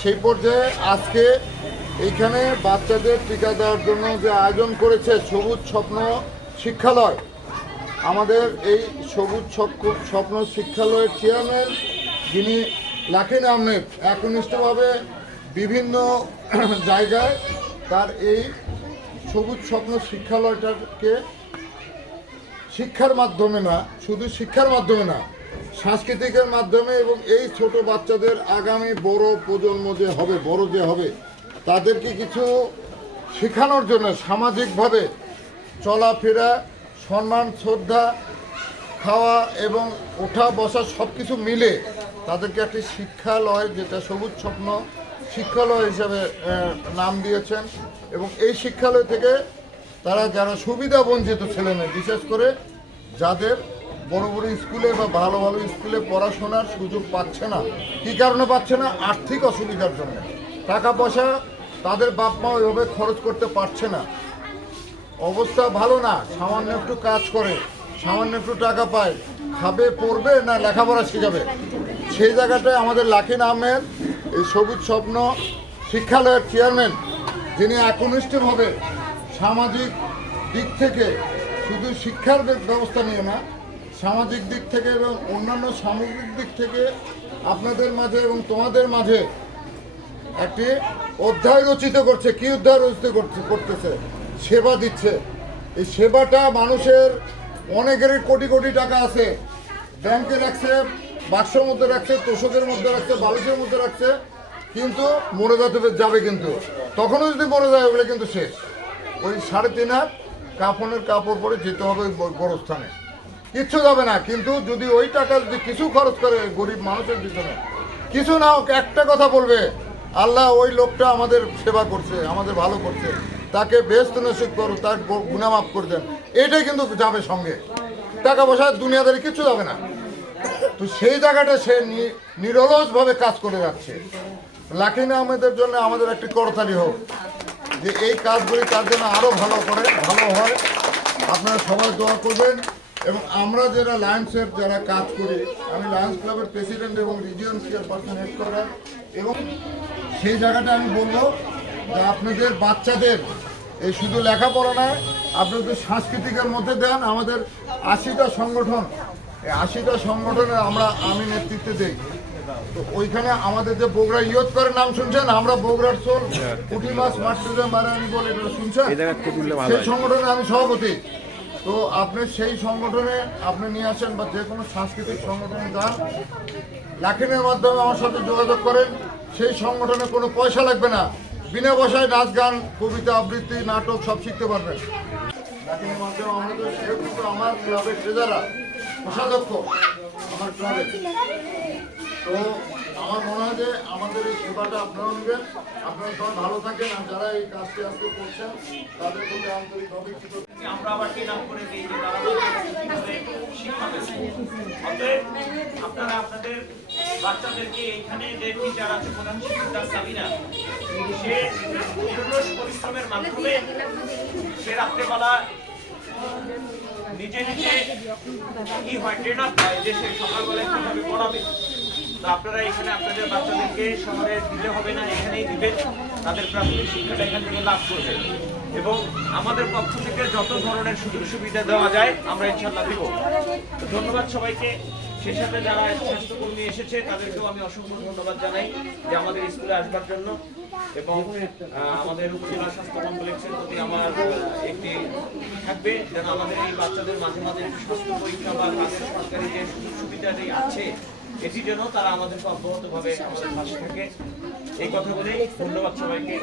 সেই পর্যায়ে আজকে এইখানে বাচ্চাদের টিকা দেওয়ার জন্য যে আয়োজন করেছে সবুজ স্বপ্ন শিক্ষালয়, আমাদের এই সবুজ স্বপ্ন শিক্ষালয়ের চেয়ারম্যান যিনি লাকিন আহমেদ একনিষ্ঠভাবে বিভিন্ন জায়গায় তার এই সবুজ স্বপ্ন শিক্ষালয়টাকে শিক্ষার মাধ্যমে না, শুধু শিক্ষার মাধ্যমে না, সাংস্কৃতিকের মাধ্যমে এবং এই ছোট বাচ্চাদের আগামী বড় প্রজন্ম যে হবে, বড় যে হবে, তাদেরকে কিছু শেখানোর জন্য সামাজিকভাবে চলাফেরা, সম্মান, শ্রদ্ধা, খাওয়া এবং ওঠা বসা সব কিছু মিলে তাদেরকে একটি শিক্ষালয়, যেটা সবুজ স্বপ্ন শিক্ষালয় হিসাবে নাম দিয়েছেন। এবং এই শিক্ষালয় থেকে তারা যারা সুবিধা বঞ্চিত ছেলেমেয়ে, বিশেষ করে যাদের বড় বড় স্কুলে বা ভালো ভালো স্কুলে পড়াশোনার সুযোগ পাচ্ছে না, কী কারণে পাচ্ছে না? আর্থিক অসুবিধার জন্য। টাকা পয়সা তাদের বাপ মা ওইভাবে খরচ করতে পারছে না, অবস্থা ভালো না, সামান্য একটু কাজ করে, সামান্য একটু টাকা পায়, খাবে, পড়বে না লেখাপড়া শেখাবে। সেই জায়গাটায় আমাদের লাকিন আহমেদ এই সবুজ স্বপ্ন শিক্ষালয়ের চেয়ারম্যান, যিনি একনিষ্ঠভাবে সামাজিক দিক থেকে, শুধু শিক্ষার ব্যবস্থা নিয়ে না, সামাজিক দিক থেকে এবং অন্যান্য সামগ্রিক দিক থেকে আপনাদের মাঝে এবং তোমাদের মাঝে একটি অধ্যায় রচিত করছে। কি অধ্যায় রচিত করতেছে? সেবা দিচ্ছে। এই সেবাটা মানুষের অনেকেরই কোটি কোটি টাকা আছে, ব্যাংকে রাখছে, বাক্সের মধ্যে রাখছে, তোষকের মধ্যে রাখছে, বালিশের মধ্যে রাখছে, কিন্তু মরে যাবে। কিন্তু তখনও যদি মরে যায় ওগুলো কিন্তু শেষ। ওই 3.5 হাত কাফনের কাপড় পরে যেতে হবে ওই গোরস্থানে, কিচ্ছু যাবে না। কিন্তু যদি ওই টাকা যদি কিছু খরচ করে গরিব মানুষের পিছনে, কিছু না হোক, একটা কথা বলবে, আল্লাহ ওই লোকটা আমাদের সেবা করছে, আমাদের ভালো করছে, তাকে বেহেশত নসিব করো, তার গুনাহ মাফ করে দেন, এটাই কিন্তু যাবে সঙ্গে। টাকা পয়সা দুনিয়াদারি কিচ্ছু যাবে না। তো সেই জায়গাটা সে নিরলসভাবে কাজ করে যাচ্ছে। লাকিন আহমেদের জন্য আমাদের একটি করতালি হোক, যে এই কাজগুলি তার জন্য আরও ভালো হয়। আপনারা সবাই দোয়া করবেন। এবং আমরা যারা লায়ন্সের যারা কাজ করি, আমি লায়ন্স ক্লাবের প্রেসিডেন্ট এবং রিজিয়ন চেয়ারপারসন হেড করার, এবং সেই জায়গাটা আমি বলবো যে আপনাদের বাচ্চাদের এই শুধু লেখাপড়া নয়, আপনাদের সাংস্কৃতিকের মধ্যে দেন। আমাদের 80টা সংগঠন, এই 80টা সংগঠনে আমি নেতৃত্বে দিই। তো ওইখানে আমাদের যে বগুড়া ইয়ত করে নাম শুনছেন, আমরা বগুড়ার সোল পুঁটি মাছ মাঠে মারানি বলে এটা শুনছেন, সেই সংগঠনে আমি সভাপতি। তো আপনি সেই সংগঠনে আপনি নিয়ে আসেন, বা যে কোনো সাংস্কৃতিক সংগঠনে যান, লাকিনের মাধ্যমে আমার সাথে যোগাযোগ করেন। সেই সংগঠনে কোনো পয়সা লাগবে না, বিনা পয়সায় নাচ, গান, কবিতা, আবৃত্তি, নাটক সব শিখতে পারবেন লাকিনের মাধ্যমে। আমাদের সেও কিন্তু আমার ক্লাবের ট্রেজারার, কোষাধ্যক্ষ আমার ক্লাবের। তো আমার মনে হয় যে আমাদের এই সেবাটা আপনারাও নেবেন। আপনারা সবাই ভালো থাকেন। আর যারা এই কাজটি আজকে করছেন তাদের প্রতি আন্তরিকভাবে আমরা আবার কি নাম করে দিই যে তারা কিভাবে শিক্ষা পেয়েছে। অতএব আপনারা আপনাদের বাচ্চাদেরকে এইখানে যে টিচার আছে, প্রধান শিক্ষিকা সাবিনা, সে নিরলস পরিশ্রমের মাধ্যমে সে রাত্রেবেলা নিজে কি হয় ট্রেনার হয় যে সে সকালবেলা কিভাবে পড়াবে। তো আপনারা এখানে আপনাদের বাচ্চাদেরকে শহরে দিতে হবে না, এখানেই দিবেন, তাদের প্রাথমিক শিক্ষাটা এখান থেকে লাভ করবেন। এবং আমাদের পক্ষ থেকে যত ধরনের সুযোগ সুবিধা দেওয়া যায় আমরা ইনশাআল্লাহ দেব। তো ধন্যবাদ সবাইকে। সেই সাথে যারা স্বাস্থ্যকর্মী এসেছে তাদেরকেও আমি অসংখ্য ধন্যবাদ জানাই যে আমাদের স্কুলে আসবার জন্য। এবং আমাদের উপজেলা স্বাস্থ্য কমপ্লেক্সের প্রতি আমার একটি থাকবে যেন আমাদের এই বাচ্চাদের মাঝে মাঝে স্বাস্থ্য পরীক্ষা বা কাজের সরকারি যে সুযোগ সুবিধা আছে এটি যেন তারা আমাদেরকে অব্যাহতভাবে আমাদের পাশে থাকে। এই কথা বলেই ধন্যবাদ সবাইকে।